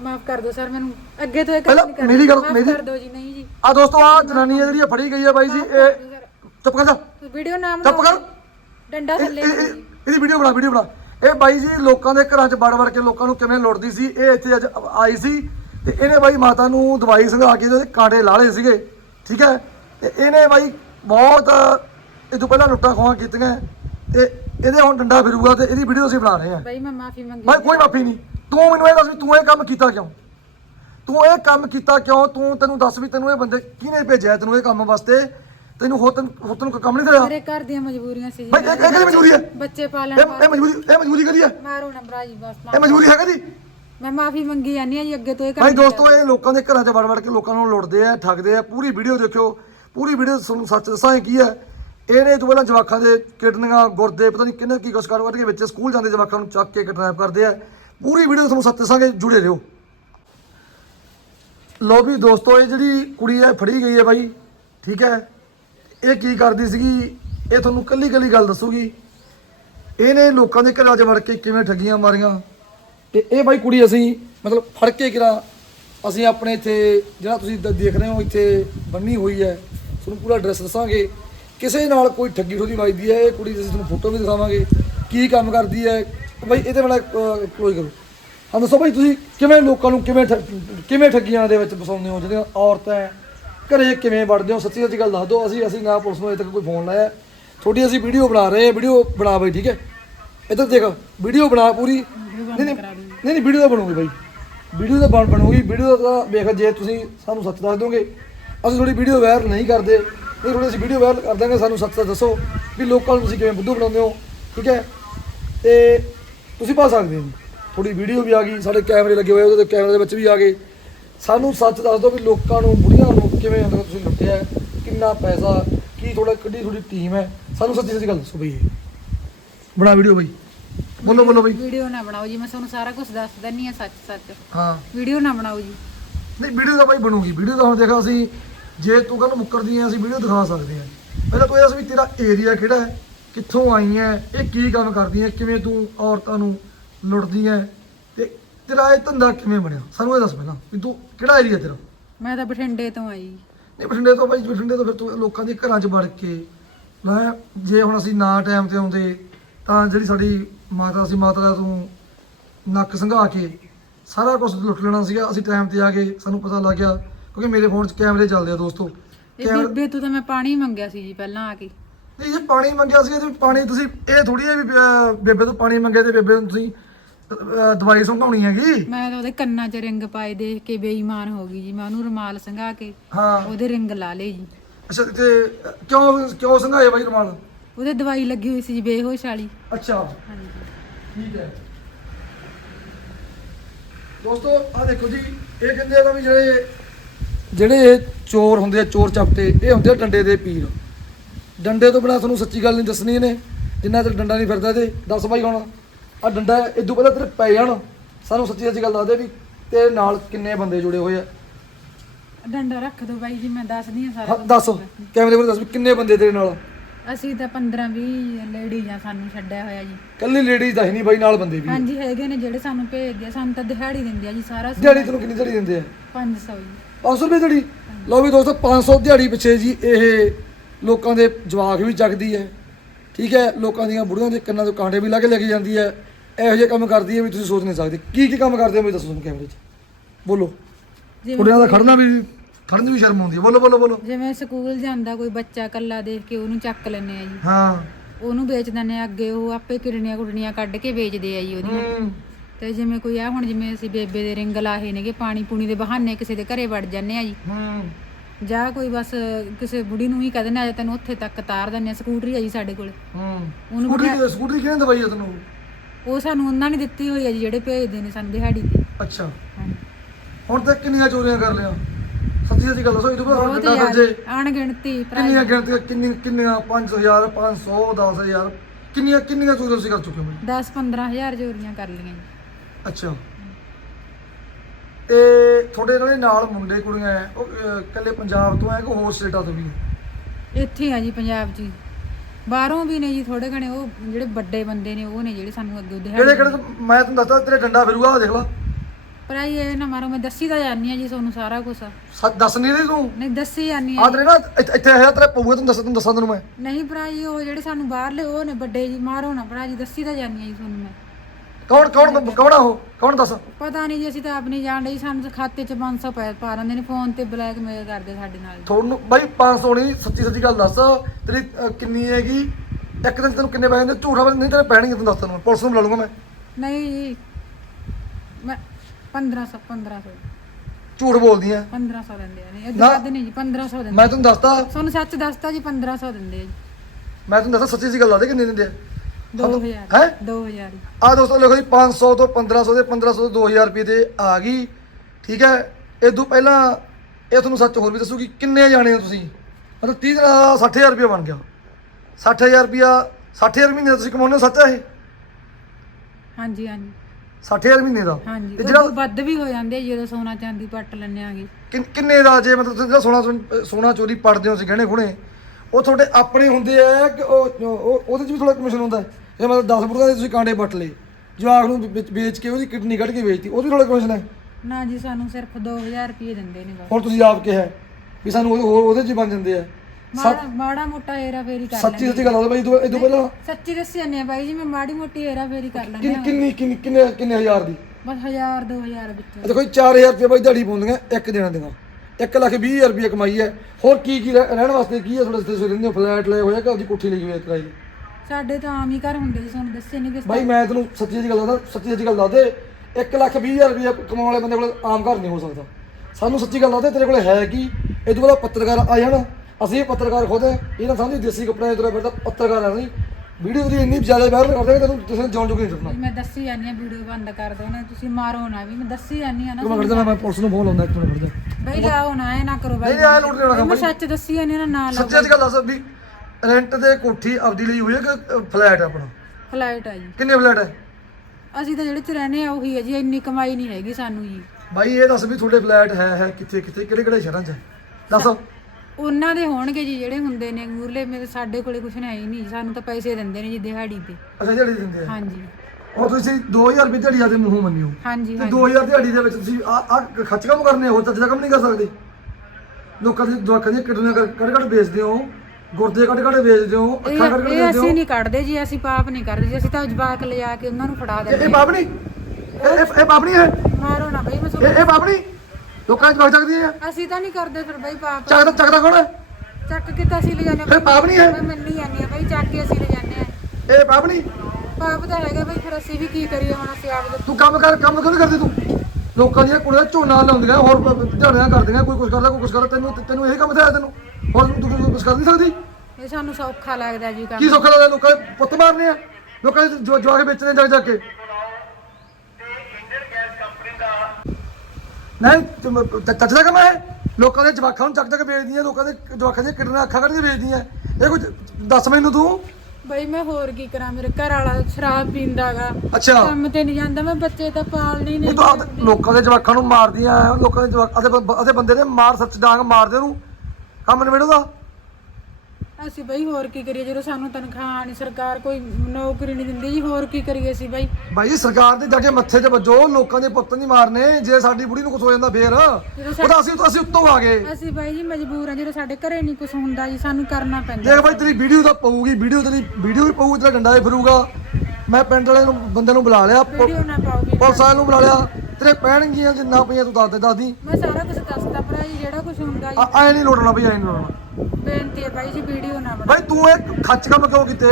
ਮਾਫ ਕਰ ਦਿਓ ਸਰ ਮੈਨੂੰ ਅੱਗੇ ਤੋਂ ਇਹ ਕੰਮ ਪਹਿਲਾਂ ਨਹੀਂ ਕਰਨਾ। ਮੇਰੀ ਗੱਲ- ਮਾਫ਼ ਮੇਰੀ- ਕਰ ਦਿਓ ਜੀ ਨਹੀਂ ਜੀ। ਆ ਦੋਸਤੋ ਆ ਜਨਾਨੀ ਜਿਹੜੀ ਇਹ ਫੜੀ ਗਈ ਹੈ ਬਾਈ ਜੀ ਇਹ ਚੁੱਪ ਕਰ ਜਾ। ਵੀਡੀਓ ਨਾਮ ਚੁੱਪ ਕਰ। ਡੰਡਾ ਇਹ- ਥੱਲੇ ਇਹ- ਇਹ- ਇਹਦੀ ਵੀਡੀਓ ਬਣਾ ਵੀਡੀਓ ਬਣਾ। ਇਹ ਬਾਈ ਜੀ ਲੋਕਾਂ ਦੇ ਘਰਾਂ 'ਚ ਵੜ ਵੜ ਕੇ ਲੋਕਾਂ ਨੂੰ ਕਿਵੇਂ ਲੁੱਟਦੀ ਸੀ ਇਹ ਇੱਥੇ ਅੱਜ ਆਈ ਸੀ ਤੇ ਇਹਨੇ ਬਾਈ ਮਾਤਾ ਨੂੰ ਦਵਾਈ ਸੰਘਾ ਕੇ ਉਹਦੇ ਕਾਂਟੇ ਲਾਲੇ ਸੀਗੇ ਠੀਕ ਹੈ? ਤੇ ਇਹਨੇ ਬਾਈ ਬਹੁਤ ਇਹ ਤੋਂ ਪਹਿਲਾਂ ਲੁੱਟਾਂ ਖੋਹਾਂ ਕੀਤੀਆਂ। ਤੇ ਇਹਦੇ ਹੁਣ ਡੰਡਾ ਫਿਰੂਗਾ ਤੇ ਇਹਦੀ ਵੀਡੀਓ ਅਸੀਂ ਬਣਾ ਰਹੇ ਹਾਂ। ਬਾਈ ਮੈਂ ਮਾਫੀ ਮੰਗੀ ਬਾਈ ਕੋਈ ਮਾਫੀ ਨਹੀਂ। ਤੂੰ ਮੈਨੂੰ ਇਹ ਦੱਸ ਵੀ ਤੂੰ ਇਹ ਕੰਮ ਕੀਤਾ ਕਿਉਂ? ਤੂੰ ਇਹ ਕੰਮ ਕੀਤਾ ਕਿਉਂ? ਤੂੰ ਤੈਨੂੰ ਦੱਸ ਵੀ ਤੈਨੂੰ ਇਹ ਬੰਦੇ ਕਿਹਨੇ ਭੇਜਿਆ ਤੈਨੂੰ ਇਹ ਕੰਮ ਵਾਸਤੇ? ਤੈਨੂੰ ਹੋਰ ਤੈਨੂੰ ਹੋਰ ਤੈਨੂੰ ਕੋਈ ਕੰਮ ਨਹੀਂ ਦਿਆ ਮੇਰੇ ਘਰ ਦੀਆਂ ਮਜਬੂਰੀਆਂ ਸੀ ਜੀ। ਬਾਈ ਇਹ ਇਹ ਮਜਬੂਰੀ ਹੈ? ਬੱਚੇ ਪਾਲਣ ਇਹ ਇਹ ਮਜਬੂਰੀ ਇਹ ਮਜਬੂਰੀ ਕਰੀ ਹੈ? ਮਾਰੋ ਨਾ ਭਰਾ ਜੀ ਬਸ ਇਹ ਮਾਫ਼- ਮਜਬੂਰੀ ਹੈ ਕਦੀ ਮੈਂ ਮਾਫੀ ਮੰਗੀ ਜਾਂਦੀ ਹਾਂ ਜੀ ਅੱਗੇ ਤੋਂ ਇਹ ਕੰਮ ਭਾਈ ਦੋਸਤੋ ਇਹ ਲੋਕਾਂ ਦੇ ਘਰਾਂ 'ਚ ਵੜ ਵੜ ਕੇ ਲੋਕਾਂ ਨੂੰ ਲੁੱਟਦੇ ਆ ਠੱਗਦੇ ਆ। ਪੂਰੀ ਵੀਡੀਓ ਦੇਖਿਓ। ਪੂਰੀ ਵੀਡੀਓ ਤੁਹਾਨੂੰ ਸੱਚ ਦੱਸਾਂ ਇਹ ਕੀ ਹੈ? ਇਹਨੇ ਤੋਂ ਪਹਿਲਾਂ ਜਵਾਕਾਂ ਦੇ ਕਿਡਨੀਆਂ ਗੁਰਦੇ ਪਤਾ ਨਹੀਂ ਕਿੰਨੇ ਕੀ ਕੁਛ ਕਰ ਵੜ ਕੇ ਵਿੱਚ ਸਕੂਲ ਜਾਂਦੇ ਜਵਾਕਾਂ ਨੂੰ ਚੱਕ ਕੇ ਕਿਡਨੈਪ ਕਰਦੇ ਆ। ਪੂਰੀ ਵੀਡੀਓ ਤੁਹਾਨੂੰ ਸੱਤ ਦੱਸਾਂਗੇ, ਜੁੜੇ ਰਹੋ। ਲੋ ਵੀ ਦੋਸਤੋ, ਇਹ ਜਿਹੜੀ ਕੁੜੀ ਹੈ ਫੜੀ ਗਈ ਹੈ ਬਾਈ, ਠੀਕ ਹੈ? ਇਹ ਕੀ ਕਰਦੀ ਸੀਗੀ? ਇਹ ਤੁਹਾਨੂੰ ਕੱਲੀ ਕੱਲੀ ਗੱਲ ਦੱਸੂਗੀ। ਇਹਨੇ ਲੋਕਾਂ ਦੇ ਘਰਾਂ 'ਚ ਵੜ ਕੇ ਕਿਵੇਂ ਠੱਗੀਆਂ ਮਾਰੀਆਂ? ਤੇ ਇਹ ਬਾਈ ਕੁੜੀ ਅਸੀਂ, ਮਤਲਬ ਫੜ ਕੇ ਕਿਰਾ ਅਸੀਂ ਆਪਣੇ ਇੱਥੇ, ਜਿਹੜਾ ਤੁਸੀਂ ਦੇਖ ਰਹੇ ਹੋ, ਇੱਥੇ ਬੰਨੀ ਹੋਈ ਹੈ। ਤੁਹਾਨੂੰ ਪੂਰਾ ਐਡਰੈਸ ਦੱਸਾਂਗੇ। ਕਿਸੇ ਨਾਲ ਕੋਈ ਠੱਗੀ ਠੋਗੀ ਵੱਜਦੀ ਹੈ, ਇਹ ਕੁੜੀ ਦੀ ਅਸੀਂ ਤੁਹਾਨੂੰ ਫੋਟੋ ਵੀ ਦਿਖਾਵਾਂਗੇ। ਕੀ ਕੰਮ ਕਰਦੀ ਹੈ ਬਾਈ ਇਹਦੇ ਨਾਲ ਕਲੋਜ਼ ਕਰੋ। ਹਾਂ ਦੱਸੋ ਬਾਈ ਤੁਸੀਂ ਕਿਵੇਂ ਲੋਕਾਂ ਨੂੰ ਕਿਵੇਂ ਕਿਵੇਂ ਠੱਗੀਆਂ ਦੇ ਵਿੱਚ ਫਸਾਉਂਦੇ ਹੋ? ਜਿਹੜੀਆਂ ਔਰਤਾਂ ਘਰੇ ਕਿਵੇਂ ਵੜਦੇ ਹੋ? ਸੱਚੀ ਸੱਚੀ ਗੱਲ ਦੱਸ ਦਿਓ। ਅਸੀਂ ਅਸੀਂ ਨਾ ਪੁਲਿਸ ਨੂੰ ਅਜੇ ਤੱਕ ਕੋਈ ਫੋਨ ਲਾਇਆ। ਤੁਹਾਡੀ ਅਸੀਂ ਵੀਡੀਓ ਬਣਾ ਰਹੇ ਹਾਂ। ਵੀਡੀਓ ਬਣਾ ਬਾਈ ਠੀਕ ਹੈ? ਇੱਧਰ ਦੇਖ ਵੀਡੀਓ ਬਣਾ ਪੂਰੀ। ਨਹੀਂ ਨਹੀਂ ਨਹੀਂ ਵੀਡੀਓ ਤਾਂ ਬਣੂਗੀ ਬਾਈ। ਵੀਡੀਓ ਤਾਂ ਬਣ ਬਣੂਗੀ। ਵੀਡੀਓ ਤਾਂ ਵੇਖ ਜੇ ਤੁਸੀਂ ਸਾਨੂੰ ਸੱਚ ਦੱਸ ਦੋਗੇ ਅਸੀਂ ਥੋੜੀ ਵੀਡੀਓ ਵਾਇਰਲ ਨਹੀਂ ਕਰਦੇ। ਇਹ ਥੋੜੀ ਅਸੀਂ ਵੀਡੀਓ ਵਾਇਰਲ ਕਰ ਦਾਂਗੇ ਸਾਨੂੰ ਸੱਚ ਦੱਸੋ ਵੀ ਲੋਕਾਂ ਨੂੰ ਤੁਸੀਂ ਕਿਵੇਂ ਬੁੱਧੂ ਬਣਾਉਂਦੇ ਹੋ ਠੀਕ ਹੈ? ਤੇ ਤੁਸੀਂ ਪਾ ਸਕਦੇ ਹੋ ਥੋੜੀ ਵੀਡੀਓ ਵੀ ਆ ਗਈ ਸਾਡੇ ਕੈਮਰੇ ਲੱਗੇ ਹੋਏ ਆ, ਉਹਦੇ ਕੈਮਰੇ ਦੇ ਵਿੱਚ ਵੀ ਆ ਗਏ। ਸਾਨੂੰ ਸੱਚ ਦੱਸ ਦਿਓ ਵੀ ਲੋਕਾਂ ਨੂੰ ਬੁੜੀਆਂ ਨੂੰ ਕਿਵੇਂ ਮਤਲਬ ਤੁਸੀਂ ਲੁੱਟਿਆ ਕਿੰਨਾ ਪੈਸਾ ਕੀ ਥੋੜਾ ਕਿੱਡੀ ਥੋੜੀ ਟੀਮ ਹੈ। ਸਾਨੂੰ ਸੱਚੀ ਸੱਚੀ ਗੱਲ ਦੱਸੋ ਬਈ ਇਹ। ਬਣਾ ਵੀਡੀਓ ਬਈ। ਬੋਲੋ ਬੋਲੋ ਬਈ। ਵੀਡੀਓ ਨਾ ਬਣਾਓ ਜੀ ਮੈਂ ਤੁਹਾਨੂੰ ਸਾਰਾ ਕੁਝ ਦੱਸ ਦਿੰਨੀ ਆ ਸੱਚ ਸੱਚ। ਹਾਂ। ਵੀਡੀਓ ਨਾ ਬਣਾਓ ਜੀ। ਨਹੀਂ ਵੀਡੀਓ ਤਾਂ ਬਾਈ ਬਣੂਗੀ। ਵੀਡੀਓ ਤਾਂ ਹੁਣ ਦੇਖੋ ਅਸੀਂ ਜੇ ਤੂੰ ਕੱਲ ਮੁੱਕਰਦੀ ਐ ਅਸੀਂ ਵੀਡੀਓ ਦਿਖਾ ਸਕਦੇ ਹਾਂ। ਪਹਿਲਾਂ ਤੂੰ ਇਹ ਦੱਸ ਵੀ ਤੇਰਾ ਏਰੀਆ ਕਿਹੜਾ ਹੈ? ਕਿੱਥੋਂ ਆਈ ਐ ਇਹ ਕੀ ਕੰਮ ਕਰਦੀ ਐ ਕਿਵੇਂ ਤੂੰ ਔਰਤਾਂ ਨੂੰ ਲੁੱਟਦੀ ਐ ਤੇ ਤੇਰਾ ਇਹ ਧੰਦਾ ਕਿਵੇਂ ਬਣਿਆ? ਸਾਨੂੰ ਇਹ ਦੱਸ ਪਹਿਲਾਂ ਵੀ ਤੂੰ ਕਿਹੜਾ ਏਰੀਆ ਤੇਰਾ? ਮੈਂ ਤਾਂ ਬਠਿੰਡੇ ਤੋਂ ਆਈ। ਨਹੀਂ ਬਠਿੰਡੇ ਤੋਂ ਬਾਈ ਬਠਿੰਡੇ ਤੋਂ ਫਿਰ ਤੂੰ ਲੋਕਾਂ ਦੇ ਘਰਾਂ 'ਚ ਵੜ ਕੇ ਲੈ ਜੇ ਹੁਣ ਅਸੀਂ ਨਾ ਟਾਈਮ ਤੇ ਆਉਂਦੇ ਤਾਂ ਜਿਹੜੀ ਸਾਡੀ ਮਾਤਾ ਸੀ ਮਾਤਾ ਦਾ ਤੂੰ ਨੱਕ ਸੰਘਾ ਕੇ ਸਾਰਾ ਕੁਝ ਲੁੱਟ ਲੈਣਾ ਸੀਗਾ। ਅਸੀਂ ਟਾਈਮ ਤੇ ਆ ਗਏ ਸਾਨੂੰ ਪਤਾ ਲੱਗ ਗਿਆ ਕਿਉਂਕਿ ਮੇਰੇ ਫੋਨ 'ਚ ਕੈਮਰੇ ਚੱਲਦੇ ਆ ਦੋਸਤੋ। ਇਹ ਬੇਬੇ ਤੋਂ ਤਾਂ ਮੈਂ ਪਾਣੀ ਮੰਗਿਆ ਸੀ ਜੀ ਪਹਿਲਾਂ ਆ ਕੇ। ਨਹੀਂ ਜੇ ਪਾਣੀ ਮੰਗਿਆ ਸੀ ਤੇ ਪਾਣੀ ਤੁਸੀਂ ਇਹ ਥੋੜੀ ਹੈ ਵੀ ਅਹ, ਬੇਬੇ ਤੋਂ ਪਾਣੀ ਮੰਗੇ ਤੇ ਬੇਬੇ ਨੂੰ ਤੁਸੀਂ ਅਹ, ਦਵਾਈ ਸੰਘਾਉਣੀ ਹੈਗੀ? ਮੈਂ ਤਾਂ ਉਹਦੇ ਕੰਨਾਂ 'ਚ ਰਿੰਗ ਪਾਏ ਦੇਖ ਕੇ ਬੇਈਮਾਨ ਹੋ ਗਈ ਜੀ। ਮੈਂ ਉਹਨੂੰ ਰੁਮਾਲ ਸੰਘਾ ਕੇ ਹਾਂ। ਉਹਦੇ ਰਿੰਗ ਲਾ ਲਏ ਜੀ। ਅੱਛਾ ਤੇ ਅਹ, ਕਿਉਂ ਕਿਉਂ ਸੰਘਾਏ ਬਾਈ ਰਮਾਨ ਉਹਦੇ ਦਵਾਈ ਲੱਗੀ ਹੋਈ ਸੀ ਜੀ ਬੇਹੋਸ਼ ਵਾਲੀ। ਅੱਛਾ। ਹਾਂਜੀ। ਠੀਕ ਹੈ। ਦੋਸਤੋ ਆ ਦੇਖੋ ਜੀ ਇਹ ਕਹਿੰਦੇ ਆ ਵੀ ਜਿਹੜੇ ਜਿਹੜੇ ਇਹ ਚੋਰ ਹੁੰਦੇ ਆ ਚੋਰ ਚਪਟੇ ਇਹ ਹੁੰਦੇ ਆ ਡੰਡੇ ਦੇ ਪੀਰ। ਡੰਡੇ ਤੋਂ ਬਿਨਾ ਤੁਹਾਨੂੰ ਸੱਚੀ ਗੱਲ ਨਹੀਂ ਦੱਸਣੀ ਇਹਨੇ। ਜਿੰਨਾ ਚਿਰ ਡੰਡਾ ਨਹੀਂ ਫਿਰਦਾ ਤੇ ਦੱਸ ਬਾਈ ਹੁਣ ਆ ਡੰਡਾ ਇਦੋਂ ਪਹਿਲਾਂ ਤੇਰੇ ਪੈ ਜਾਣ। ਸਾਨੂੰ ਸੱਚੀ ਸੱਚੀ ਗੱਲ ਦੱਸ ਦੇ ਵੀ ਤੇਰੇ ਨਾਲ ਕਿੰਨੇ ਬੰਦੇ ਜੁੜੇ ਹੋਏ ਆ। ਡੰਡਾ ਰੱਖ ਦਿਓ ਬਾਈ ਜੀ ਮੈਂ ਦੱਸਦੀ ਆ ਸਾਰਾ ਹਾਂ, ਦੱਸ ਕੈਮਰੇ ਕੋਲ ਦੱਸ ਵੀ ਕਿੰਨੇ ਬੰਦੇ ਤੇਰੇ ਨਾਲ। ਅਸੀਂ ਤਾਂ 15 20 ਲੇਡੀਜ਼ ਆ ਸਾਨੂੰ ਛੱਡਿਆ ਹੋਇਆ ਜੀ। ਕੱਲੀ ਲੇਡੀਜ਼ ਦਾ ਹੀ ਨਹੀਂ ਬਾਈ ਨਾਲ ਬੰਦੇ ਵੀ। ਹਾਂਜੀ ਹੈਗੇ ਨੇ ਜਿਹੜੇ ਸਾਨੂੰ ਭੇਜਦੇ ਆ ਸਾਨੂੰ ਤਾਂ ਦਿਹਾੜੀ ਦਿੰਦੇ ਆ ਜੀ ਸਾਰਾ ਦਿਹਾੜੀ ਤੈਨੂੰ ਕਿੰਨੀ ਦਿਹਾੜੀ ਦਿੰਦੇ ਆ? 500 ਜੀ। 500 ਰੁਪਏ ਦਿਹਾੜੀ? ਲਓ ਵੀ ਦੋਸਤੋ 500 ਦਿਹਾੜੀ ਪਿੱਛੇ ਜੀ ਇਹ ਲੋਕਾਂ ਦੇ ਜਵਾਕ ਵੀ ਚੱਕਦੀ ਹੈ। ਠੀਕ ਹੈ ਲੋਕਾਂ ਦੀਆਂ ਬੁੜੀਆਂ ਦੇ ਕੰਨਾਂ ਤੋਂ ਕਾਂਟੇ ਵੀ ਲਾ ਕੇ ਲੈ ਕੇ ਜਾਂਦੀ ਹੈ। ਇਹੋ ਜਿਹੇ ਕੰਮ ਕਰਦੀ ਹੈ ਵੀ ਤੁਸੀਂ ਸੋਚ ਨਹੀਂ ਸਕਦੇ। ਕੀ ਕੀ ਕੰਮ ਕਰਦੇ ਹੋ ਮੈਨੂੰ ਦੱਸੋ ਤੁਹਾਨੂੰ ਕੈਮਰੇ 'ਚ? ਬੋਲੋ। ਜਿਵੇਂ ਕੁੜੀਆਂ ਦਾ ਖੜਨਾ ਵੀ ਖੜਨ ਵੀ ਸ਼ਰਮ ਆਉਂਦੀ ਹੈ। ਬੋਲੋ ਬੋਲੋ ਬੋਲੋ। ਜਿਵੇਂ ਸਕੂਲ ਜਾਂਦਾ ਕੋਈ ਬੱਚਾ ਕੱਲਾ ਦੇਖ ਕੇ ਉਹਨੂੰ ਚੱਕ ਲੈਂਦੇ ਆ ਜੀ। ਹਾਂ। ਉਹਨੂੰ ਵੇਚ ਦਿੰਦੇ ਆ ਅੱਗੇ ਉਹ ਆਪੇ ਕਿਰਨੀਆਂ ਕੁੜਨੀਆਂ ਕੱਢ ਕੇ ਵੇਚਦੇ ਆ ਜੀ ਉਹਦੀਆਂ। ਤੇ ਜਿਵੇਂ ਕੋਈ ਆ ਹੁਣ ਜਿਵੇਂ ਅਸੀਂ ਬੇਬੇ ਦੇ ਰਿੰਗ ਲਾਹੇ ਨੇਗੇ ਪਾਣੀ ਪੂਣੀ ਦੇ ਬਹਾਨੇ ਕਿਸੇ ਦੇ ਘਰੇ ਵੜ ਜਾਂਦੇ ਆ ਜੀ। ਹੂੰ। ਜਾਂ ਕੋਈ ਬਸ ਕਿਸੇ ਬੁੜੀ ਨੂੰ ਹੀ ਕਹਿ ਦਿੰਦੇ ਆ ਤੈਨੂੰ ਉੱਥੇ ਤੱਕ ਤਾਰ ਦਿੰਦੇ ਆ ਸਕੂਟਰੀ ਆ ਜੀ ਸਾਡੇ ਕੋਲ। ਹੂੰ। ਉਹਨੂੰ ਸਕੂਟਰੀ ਸਕੂਟਰੀ ਕਿਹਨੇ ਦਵਾਈ ਹੈ ਤੈਨੂੰ? ਉਹ ਸਾਨੂੰ ਉਹਨਾਂ ਨੇ ਦਿੱਤੀ ਹੋਈ ਆ ਜੀ ਜਿਹੜੇ ਭੇਜਦੇ ਨੇ ਸਾਨੂੰ ਦਿਹਾੜੀ ਤੇ। ਅੱਛਾ। ਹਾਂਜੀ। ਹੁਣ ਤੱਕ ਕਿੰਨੀਆਂ ਚੋਰੀਆਂ ਕਰ ਲਿਆ ਸੱਚੀ ਸੱਚੀ ਗੱਲ ਦੱਸੋ ਇਹ ਤੋਂ ਬਾਅਦ ਬਹੁਤ ਕਿੰਨਾ ਜ਼ਿਆਦਾ ਜੇ ਅਣਗਿਣਤੀ ਕਿੰਨੀਆਂ ਗਿਣਤੀਆਂ ਕਿੰਨੀ ਕਿੰਨੀਆਂ? 5000 500 10000 ਕਿੰਨੀਆਂ ਕਿੰਨੀਆਂ ਚੋਰੀਆਂ ਤੁਸੀਂ ਕਰ ਚੁੱਕੇ ਹੋ ਬਾਈ? 10 15000 ਚੋਰੀਆਂ ਕਰ ਲਈਆਂ ਜੀ। ਅੱਛਾ। ਤੇ ਤੁਹਾਡੇ ਜਿਹੜੇ ਨਾਲ ਮੁੰਡੇ ਕੁੜੀਆਂ ਐ ਉਹ ਅਹ, ਇਕੱਲੇ ਪੰਜਾਬ ਤੋਂ ਐ ਕਿ ਹੋਰ ਸਟੇਟਾਂ ਤੋਂ ਵੀ? ਇੱਥੇ ਆ ਜੀ ਪੰਜਾਬ 'ਚ ਹੀ। ਬਾਹਰੋਂ ਵੀ ਨੇ ਜੀ ਥੋੜੇ ਘਣੇ ਉਹ ਜਿਹੜੇ ਵੱਡੇ ਬੰਦੇ ਨੇ ਉਹ ਨੇ ਜਿਹੜੇ ਸਾਨੂੰ ਅੱਗੇ ਦਿਹਾੜੀ ਕਿਹੜੇ ਮੈਂ ਤੁਹਾਨੂੰ ਦੱਸਦਾ ਤੇਰੇ ਡੰਡਾ ਫਿਰੂਗਾ ਆਹ ਦੇਖ ਲਾ। ਭਰਾਈ ਇਹ ਨਾ ਮਾਰੋ ਮੈਂ ਦੱਸੀ ਤਾਂ ਜਾਨੀ ਆ ਜੀ ਤੁਹਾਨੂੰ ਸਾਰਾ ਕੁਝ ਸੱਚ ਦੱਸ ਨਹੀਂ ਰਹੀ ਤੂੰ? ਨਹੀਂ ਦੱਸੀ ਜਾਨੀ ਆ ਆ ਤੇਰੇ ਨਾ ਇੱਥੇ- ਇੱਥੇ ਆਇਆ ਤੇਰੇ ਪਊਗਾ ਤੈਨੂੰ ਦੱਸ ਤੈਨੂੰ ਦੱਸਾਂ ਤੈਨੂੰ ਮੈਂ। ਨਹੀਂ ਭਰਾ ਜੀ ਉਹ ਜਿਹੜੇ ਸਾਨੂੰ ਬਾਹਰਲੇ ਉਹ ਨੇ ਵੱਡੇ ਜੀ ਮਾਰੋ ਨਾ ਭਰਾ ਜੀ ਦੱਸੀ ਤਾਂ ਜਾਨੀ ਆ ਜੀ ਤੁਹਾਨੂੰ ਮੈਂ। ਕੌਣ ਕੌਣ ਕੌਣ ਆ ਉਹ? ਕੌਣ ਦੱਸ? ਪਤਾ ਨਹੀਂ ਜੀ ਅਸੀਂ ਤਾਂ ਆਪਣੀ ਜਾਣ ਲਈ ਸਾਨੂੰ ਤਾਂ ਖਾਤੇ 'ਚ 500 ਪੈ ਪਾ ਦਿੰਦੇ ਨੇ। ਫੋਨ ਤੇ ਬਲੈਕਮੇਲ ਕਰਦੇ ਸਾਡੇ ਨਾਲ ਜੀ। ਤੁਹਾਨੂੰ ਬਾਈ 500 ਨਹੀਂ ਸੱਚੀ ਸੱਚੀ ਗੱਲ ਦੱਸ। ਤੇਰੀ ਅਹ, ਕਿੰਨੀ ਹੈਗੀ? ਇੱਕ ਦਿਨ ਤੈਨੂੰ ਕਿੰਨੇ ਪੈਸੇ ਦਿੰਦੇ ਝੂਠਾ ਨਹੀਂ ਤੇਰੇ ਪੈਣਗੇ ਤੈਨੂੰ ਦੱਸ ਤੈਨੂੰ। ਪੁਲਿਸ ਨੂੰ ਬੁਲਾ ਲੂੰਗਾ ਮੈਂ। ਨਹੀਂ ਜੀ ਮੈਂ 1500 1500 ਝੂਠ ਬੋਲਦੀ ਆ 1500 ਦਿੰਦੇ ਆ। ਨਹੀਂ ਇਹ ਨਾ। ਨਹੀਂ ਜੀ 1500 ਦਿੰਦੇ ਮੈਂ ਤੈਨੂੰ ਦੱਸਦਾ ਤੁਹਾਨੂੰ ਸੱਚ ਦੱਸਤਾ ਜੀ 1500 ਦਿੰਦੇ ਆ ਜੀ। ਮੈਂ ਤੈਨੂੰ ਦੱਸਦਾ ਸੱਚੀ ਸੱਚੀ ਗੱਲ ਦੱਸਦੇ ਕਿੰਨੇ ਦਿੰਦੇ ਆ? 2000 ਹੈਂ? 2000 ਜੀ। ਆ ਦੋਸਤੋ ਲਿਖੋ ਜੀ 500 ਤੋਂ 1500 ਦੇ 1500 ਤੋਂ 2000 ਰੁਪਏ ਤੇ ਆ ਗਈ। ਠੀਕ ਹੈ? ਇਹ ਤੋਂ ਪਹਿਲਾਂ ਇਹ ਤੁਹਾਨੂੰ ਸੱਚ ਹੋਰ ਵੀ ਦੱਸੂਗੀ ਕਿੰਨੇ ਜਾਣੇ ਹੋ ਤੁਸੀਂ? ਮਤਲਬ 30 ਦਿਨਾਂ ਦਾ 60000 ਰੁਪਏ ਬਣ ਗਿਆ। 60000 ਰੁਪਿਆ 60000 ਮਹੀਨੇ ਦਾ ਤੁਸੀਂ ਕਮਾਉਂਦੇ ਹੋ ਸੱਚ ਹੈ ਇਹ? ਹਾਂਜੀ ਹਾਂਜੀ। 60000 ਮਹੀਨੇ ਦਾ? ਹਾਂਜੀ ਤੇ ਜਿਹੜਾ ਵੱਧ ਵੀ ਹੋ ਜਾਂਦੇ ਆ ਜਦੋਂ ਸੋਨਾ ਚਾਂਦੀ ਪੱਟ ਲੈਂਦੇ ਆਗੇ ਕਿੰਨ- ਕਿੰਨੇ ਦਾ ਜੇ ਮਤਲਬ ਤੁਸੀਂ ਜਿਹੜਾ ਸੋਨਾ ਸੋਨਾ ਚੋਰੀ ਪੜਦੇ ਹੋ ਸੀ ਗਹਿਣੇ ਖੁਣੇ ਉਹ ਤੁਹਾਡੇ ਆਪਣੇ ਹੁੰਦੇ ਆ ਕਿ ਉਹ ਉਹ- ਉਹਦੇ ਚ ਵੀ ਥੋੜਾ ਕਮਿਸ਼ਨ ਹੁੰਦਾ ਹੈ? ਜੇ ਮਤਲਬ 10 ਫੁੱਟ ਦੇ ਤੁਸੀਂ ਕਾਂਡੇ ਪੱਟ ਲਏ। ਜਵਾਕ ਨੂੰ ਵਿੱਚ ਵੇਚ ਕੇ ਉਹਦੀ ਕਿਡਨੀ ਕੱਢ ਕੇ ਵੇਚਤੀ ਉਹਦੇ ਥੋੜਾ ਕਮਿਸ਼ਨ ਹੈ ਨਾ? ਜੀ ਸਾਨੂੰ ਸਿਰਫ 2000 ਰੁਪਏ ਦਿੰਦੇ ਨੇ ਬਸ। ਹੁਣ ਤੁਸੀਂ ਆਪ ਕਿਹਾ ਵੀ ਸਾਨੂੰ ਉਹਦੇ ਹੋਰ ਉਹਦੇ ਚ ਹੀ ਬਣ ਜਾਂਦੇ ਆ। ਮਾੜਾ ਮਾੜਾ ਮੋਟਾ ਹੇਰਾ ਫੇਰੀ ਕਰ ਸੱਚੀ ਸੱਚੀ ਗੱਲ ਆ ਬਈ ਇਹ ਤੋਂ ਪਹਿਲਾਂ ਸੱਚੀ ਦੱਸੀ ਜਾਂਦੇ ਆ ਬਾਈ ਜੀ ਮੈਂ ਮਾੜੀ ਮੋਟੀ ਹੇਰਾ ਫੇਰੀ ਕਰ ਲੈਂਦੇ ਕਿੰਨੀ ਆ ਕਿੰਨੀ ਕਿੰਨੀ ਕਿੰਨੇ ਕਿੰਨੇ ਹਜ਼ਾਰ ਦੀ? ਬਸ 1000 2000 ਵਿੱਚ। ਇਹ ਦੇਖੋ ਜੀ 4000 ਰੁਪਏ ਬਾਈ ਦਿਹਾੜੀ ਪਾਉਂਦੀਆਂ ਇੱਕ ਦਿਨਾਂ ਦੀਆਂ 1 ਲੱਖ 20 ਹਜ਼ਾਰ ਰੁਪਏ ਕਮਾਈ ਹੈ। ਹੋਰ ਕੀ ਕੀ ਰਹਿ- ਰਹਿਣ ਵਾਸਤੇ ਕੀ ਹੈ ਤੁਹਾਡੇ ਇੱਥੇ ਤੁਸੀਂ ਰਹਿੰਦੇ ਹੋ ਫਲੈਟ ਲਏ ਹੋਇਆ ਘਰ ਦੀ ਕੋਠੀ ਲਈ ਹੋਈ ਹੈ ਕਿਰਾਏ ਦੀ ਸਾਡੇ ਤਾਂ ਆਮ ਹੀ ਘਰ ਹੁੰਦੇ ਸੀ ਤੁਹਾਨੂੰ ਦੱਸੇ ਨਹੀਂ ਕਿਸ ਬਾਈ ਮੈਂ ਤੈਨੂੰ ਸੱਚੀ ਸੱਚੀ ਗੱਲ ਦੱਸਦਾ ਸੱਚੀ ਸੱਚੀ ਗੱਲ ਦੱਸ ਦੇ 1 ਲੱਖ 20 ਹਜ਼ਾਰ ਰੁਪਏ ਕਮਾਉਣ ਵਾਲੇ ਬੰਦੇ ਕੋਲ ਆਮ ਘਰ ਨਹੀਂ ਹੋ ਸਕਦਾ। ਸਾਨੂੰ ਸੱਚੀ ਗੱਲ ਦੱਸ ਦੇ ਤੇਰੇ ਕੋਲ ਹੈ ਕੀ? ਇਹ ਤੋਂ ਬਾਅਦ ਪੱਤਰਕਾਰ ਆ ਜਾਣ ਅਸੀਂ ਇਹ ਪੱਤਰਕਾਰ ਖੁਦ ਹੈ ਇਹ ਨਾ ਸਮਝੀ ਦੇਸੀ ਕੱਪੜਿਆਂ ਦੇ ਤੁਰੇ ਫਿਰਦਾ ਪੱਤਰਕਾਰ ਆ ਨਹੀਂ ਵੀਡੀਓ ਦੀ ਇੰਨੀ ਜ਼ਿਆਦਾ ਵਾਇਰਲ ਕਰਦੇ ਕਿ ਤੈਨੂੰ ਕਿਸੇ ਜਾਣ ਜੋਗ ਨਹੀਂ ਰੱਖਣਾ ਮੈਂ ਦੱਸੀ ਜਾਂਦੀ ਆ ਵੀਡੀਓ ਬੰਦ ਕਰ ਦੋ ਨਾ ਤੁਸੀਂ ਮਾਰੋ ਨਾ ਵੀ ਮੈਂ ਦੱਸੀ ਜਾਂਦੀ ਆ ਨਾ ਮੈਂ ਖੜਦਾ ਮੈਂ ਪੁਲਿਸ ਨੂੰ ਫੋਨ ਲਾਉਂਦਾ ਇੱਕ ਮਿੰਟ ਖੜਦਾ ਬਈ ਲਾਓ ਨਾ ਇਹ ਨਾ ਕਰੋ ਬਾਈ। ਨਹੀਂ, ਇਹ ਲੁੱਟ ਲੈਣਾ ਕੰਮ ਮੈਂ ਸੱਚ ਦੱਸੀ ਜਾਂਦੀ ਆ ਨਾ ਨਾ ਸੱਚੀ ਗੱਲ ਦੱਸ ਵੀ ਰੈਂਟ ਤੇ ਕੋਠੀ ਆਪਦੀ ਲਈ ਹੋਈ ਹੈ ਕਿ ਫਲੈਟ ਹੈ ਆਪਣਾ? ਫਲਾਈਟ ਆ ਜੀ। ਕਿੰਨੇ ਫਲੈਟ ਹੈ ਅਸੀਂ ਤਾਂ ਜਿਹੜੇ ਚ ਰਹਨੇ ਆ ਉਹੀ ਹੈ ਜੀ ਇੰਨੀ ਕਮਾਈ ਨਹੀਂ ਹੈਗੀ ਸਾਨੂੰ ਜੀ। ਬਾਈ ਇਹ ਦੱਸ ਵੀ ਤੁਹਾਡੇ ਫਲੈਟ ਹੈ ਹੈ ਕਿੱਥੇ ਕਿੱਥੇ ਕਿਹੜੇ ਕਿਹੜੇ ਸ਼ਹਿਰਾਂ 'ਚ? ਹੈ ਦੱਸ। ਉਹਨਾਂ ਦੇ ਹੋਣਗੇ ਜੀ ਜਿਹੜੇ ਹੁੰਦੇ ਨੇ ਮੂਰਲੇ ਮੇਰੇ ਸਾਡੇ ਕੋਲੇ ਕੁਝ ਹੈ ਹੀ ਨਹੀਂ ਸਾਨੂੰ ਤਾਂ ਪੈਸੇ ਦਿੰਦੇ ਨੇ ਜੀ ਦਿਹਾੜੀ ਤੇ। ਅੱਛਾ ਦਿਹਾੜੀ ਦਿੰਦੇ ਆ? ਹਾਂਜੀ। ਉਹ ਤੁਸੀਂ 2000 ਰੁਪਏ ਦਿਹਾੜੀ ਆਦੇ ਮੂੰਹੋਂ ਮੰਨਿਓ। ਹਾਂਜੀ ਤੇ ਹਾਂਜੀ। 2000 ਦਿਹਾੜੀ ਦੇ ਵਿੱਚ ਤੁਸੀਂ ਆ ਆ ਖਰਚ ਕੰਮ ਕਰਨੇ ਹੋ ਤਾਂ ਕੰਮ ਨਹੀਂ ਕਰ ਸਕਦੇ? ਲੋਕਾਂ ਦੀ ਦੁਆਖਾਂ ਦੀਆਂ ਕਿਡਨੀਆਂ ਕੱਢ ਕੱਢ ਵੇਚਦੇ ਹੋ। ਗੁਰਦੇ ਕੱਢ ਕੱਢ ਵੇਚਦੇ ਹੋ ਇਹ ਅੱਖਾਂ ਕੱਢ ਕੱਢ ਇਹ ਵੇਚਦੇ ਹੋ? ਅਸੀਂ ਨਹੀਂ ਕੱਢਦੇ ਜੀ ਅਸੀਂ ਪਾਪ ਨਹੀਂ ਕਰਦੇ ਜੀ ਅਸੀਂ ਤਾਂ ਜਵਾਕ ਲਿਜਾ ਕੇ ਉਹਨਾਂ ਨੂੰ ਫੜਾ ਇਹ ਦਿੰਦੇ ਇਹ ਬਾਬਣੀ ਇਹ ਇਹ- ਇਹ ਬਾਬਣੀ ਹੈ? ਮਾਰੋ ਨਾ ਬਈ ਮੈਂ ਇਹ ਤੁਹਾਨੂੰ- ਇਹ ਬਾਬਣੀ ਲੋਕਾਂ ਦੀ ਜਵਾਕ ਚੱਕਦੀ ਹੈ। ਅਸੀਂ ਤਾਂ ਨਹੀਂ ਕਰਦੇ ਫਿਰ ਬਈ ਪਾਪ। ਚੱਕਦਾ ਚੱਕਦਾ ਕੌਣ ਹੈ? ਚੱਕ ਕੇ ਤਾਂ ਅਸੀਂ ਲਿਜਾਨੇ ਫਿਰ ਪਾਪ ਨਹੀਂ ਹੈ। ਮੈਂ ਮੰਨੀ ਜਾਂਦੀ ਆ ਬਈ ਚੱਕ ਕੇ ਅਸੀਂ ਲਿਜਾਨੇ ਆ ਇਹ ਬਾਬਣੀ ਪਾਪ ਤਾਂ ਹੈਗਾ ਬਈ ਫਿਰ ਅਸੀਂ ਵੀ ਕੀ ਕਰੀਏ ਹੁਣ ਅਸੀਂ ਆਪ ਦੇ ਤੂੰ ਕੰਮ ਕਰ ਕੰਮ ਕਿਉਂ ਨਹੀਂ ਕਰਦੀ ਤੂੰ? ਲੋਕਾਂ ਦੀਆਂ ਕੁੜੀਆਂ ਝੋਨਾ ਲਾਉਂਦੀਆਂ ਹੋਰ ਝਾੜੀਆਂ ਕਰਦੀਆਂ ਕੋਈ ਕੁਝ ਕਰਦਾ ਕੋਈ ਕੁਝ ਕਰਦਾ ਤੈਨੂੰ ਤੈਨੂੰ ਇਹ ਕੰਮ ਦਿਆ ਤੈਨੂੰ? ਹੋਰ ਤੂੰ ਤੂੰ ਕੁਝ ਕਰ ਨਹੀਂ ਸਕਦੀ? ਇਹ ਸਾਨੂੰ ਸੌਖਾ ਲੱਗਦਾ ਜੀ ਕੰਮ। ਕੀ ਸੌਖਾ ਲੱਗਦਾ? ਲੋਕਾਂ ਦੇ ਪੁੱਤ ਮਾਰਨੇ ਆ? ਲੋਕਾਂ ਦੇ ਜੋ ਜਵਾ ਕੇ ਵੇਚਣੇ ਜਾ ਜਾ ਕੇ। ਨਹੀਂ ਚੱਜ ਦਾ ਕੰਮ ਹੈ ਲੋਕਾਂ ਦੇ ਜਵਾਕਾਂ ਨੂੰ ਚੱਕ ਚੱਕ ਵੇਚਦੀਆਂ ਲੋਕਾਂ ਦੇ ਜਵਾਕਾਂ ਦੀਆਂ ਕਿਡਨਾਂ ਅੱਖਾਂ ਕੱਢ ਕੇ ਵੇਚਦੀਆਂ। ਇਹ ਕੁਝ ਦੱਸ ਮੈਨੂੰ ਤੂੰ? ਬਈ ਮੈਂ ਹੋਰ ਕੀ ਕਰਾਂ ਮੇਰੇ ਘਰ ਵਾਲਾ ਸ਼ਰਾਬ ਪੀਂਦਾਗਾ ਅੱਛਾ। ਕੰਮ ਤੇ ਨਹੀਂ ਜਾਂਦਾ ਮੈਂ ਬੱਚੇ ਤਾਂ ਪਾਲਣੀ ਨਹੀਂ ਤਾਂ ਆਪ- ਲੋਕਾਂ ਦੇ ਜਵਾਕਾਂ ਨੂੰ ਮਾਰਦੀਆਂ ਲੋਕਾਂ ਦੇ ਜਵਾਕ ਅਤੇ ਬੰਦੇ ਨੇ ਮਾਰ ਸੱਚ ਡਾਂਗ ਮਾਰਦੇ ਉਹਨੂੰ। ਕੰਮ ਨਿਬੜੋ ਦਾ ਅਸੀਂ ਬਈ ਹੋਰ ਕੀ ਕਰੀਏ ਜਦੋਂ ਸਾਨੂੰ ਤਨਖਾਹ ਨਹੀਂ ਸਰਕਾਰ ਕੋਈ ਨੌਕਰੀ ਨਹੀਂ ਦਿੰਦੀ ਜੀ ਹੋਰ ਕੀ ਕਰੀਏ ਅਸੀਂ ਬਈ? ਭਾਈ ਜੀ ਸਰਕਾਰ ਦੇ ਜਾ ਕੇ ਮੱਥੇ 'ਚ ਵੱਜੋ ਲੋਕਾਂ ਦੇ ਪੁੱਤ ਨਹੀਂ ਮਾਰਨੇ ਜੇ ਸਾਡੀ ਬੁੜੀ ਨੂੰ ਕੁਝ ਹੋ ਜਾਂਦਾ ਫੇਰ। ਉਹ ਤਾਂ ਅਸੀਂ ਅਸੀਂ ਉੱਤੋਂ ਆ ਗਏ। ਅਸੀਂ ਬਾਈ ਜੀ ਮਜਬੂਰ ਆ ਜਦੋਂ ਸਾਡੇ ਘਰੇ ਨਹੀਂ ਕੁਝ ਹੁੰਦਾ ਜੀ ਸਾਨੂੰ ਕਰਨਾ ਪੈਂਦਾ ਦੇਖ ਭਾਈ ਤੇਰੀ ਵੀਡੀਓ ਤਾਂ ਪਊਗੀ ਵੀਡੀਓ ਤੇਰੀ ਵੀਡੀਓ ਵੀ ਪਊ ਤੇਰਾ ਡੰਡਾ ਵੀ ਫਿਰੂਗਾ। ਮੈਂ ਪਿੰਡ ਵਾਲੇ ਨੂੰ ਬੰਦੇ ਨੂੰ ਬੁਲਾ ਲਿਆ ਪੁਲਿਸ ਵਾਲਿਆਂ ਨੂੰ ਬੁਲਾ ਲਿਆ। ਤੇਰੇ ਪੈਣਗੀਆਂ ਜੇ ਨਾ ਪਈਆਂ ਤੂੰ ਦੱਸ ਦੇ ਦੱਸਦੀ ਮੈਂ ਸਾਰਾ ਕੁਝ ਦੱਸਦਾ ਭਰਾ ਜੀ ਜਿਹੜਾ ਕੁਝ ਹੁੰਦਾ ਜੀ। ਐ ਨਹੀਂ ਲੋੜਨਾ ਬਈ ਐ ਨਹੀਂ ਲੋੜਨਾ ਬੇਨਤੀ ਹੈ ਬਾਈ ਜੀ ਵੀਡੀਓ ਨਾ ਬਣਾਓ। ਭਾਈ ਤੂੰ ਇਹ ਖੱਚ ਕੰਮ ਕਿਉਂ ਕੀਤੇ?